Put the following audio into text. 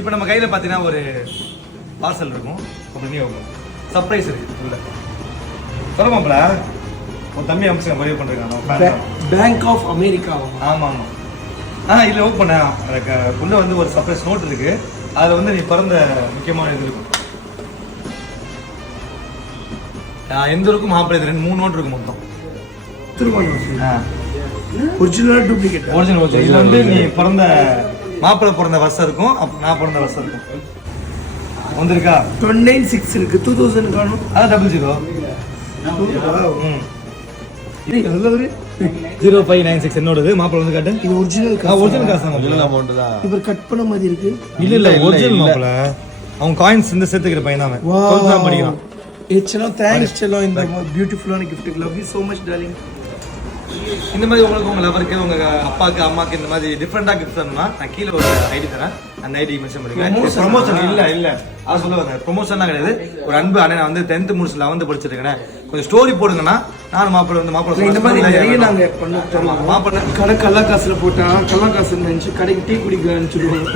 இப்போ நம்ம கையில் பார்த்தீங்கன்னா ஒரு பார்சல் இருக்கும். அப்படியே சர்ப்ரைஸ் இருக்கு உள்ள. சொல்லுமாப்ல உன் தம்பி அம்சம் முடிவு பண்ணுறாங்க. Bank of America. ஆமாம் இல்லை ஓப்பன் பண்ண எனக்கு உள்ள வந்து ஒரு சர்ப்ரைஸ் நோட் இருக்கு. அதில் வந்து நீ பிறந்த முக்கியமான இது இருக்கும். எந்த இருக்கும் மாப்பிள்ளை 2-3 நோட் இருக்கும் மொத்தம். Original duplicate. ஒரிஜினல் இதில் வந்து நீ பிறந்த மாப்பிள்ளை பிறந்த வருஷம் இருக்கும். நான் பிறந்த வருஷம் இருக்கும். வந்திருக்கா 29/6 இருக்கு. 2000 காணும். அதான் 00. 0596 என்னோடது. மாப்பிள்ளை வந்து காட்டு. இது ஒரிஜினல் ஒரிஜினல் காசு தான். ஒரிஜினல் அமௌண்ட் தான். இவர் கட் பண்ண மாதிரி இருக்கு. இல்ல ஒரிஜினல் மாப்பிள்ளை. அவன் காயின்ஸ் இந்த சேர்த்துக்கிற பையன் தான். 12th தான் படிக்கிறான். செல்லோ தேங்க்ஸ் செல்லோ இந்த பியூட்டிஃபுல்லான gift. Love you so much darling. இந்த மாதிரி உங்களுக்கு உங்க லவருக்கு உங்க அப்பாக்கு அம்மாக்கு இந்த மாதிரி டிஃப்ரெண்டா கிஃப்ட் தரணும்னா நான் கீழே ஒரு ஐடி தரேன். அந்த ஐடி மென்ஷன் பண்ணிருக்கேன். ப்ரொமோஷன் இல்ல அது சொல்லுவாங்க. ப்ரொமோஷன்லாம் கிடையாது. ஒரு அன்பு அண்ணே நான் வந்து 10th முடிச்சு 11th படிச்சிட்டு இருக்கேன். கொஞ்சம் ஸ்டோரி போடுங்கன்னா நானும் மாப்பிள்ளை வந்து மாப்பிள்ளை இந்த மாதிரி நிறைய நாங்க பண்ண தருவோம். மாப்பிள்ளை கடை கல்லா காசுல போட்டா கல்லா காசு நினைச்சு கடைக்கு டீ குடிக்க அனுப்பிச்சுடுவோம்.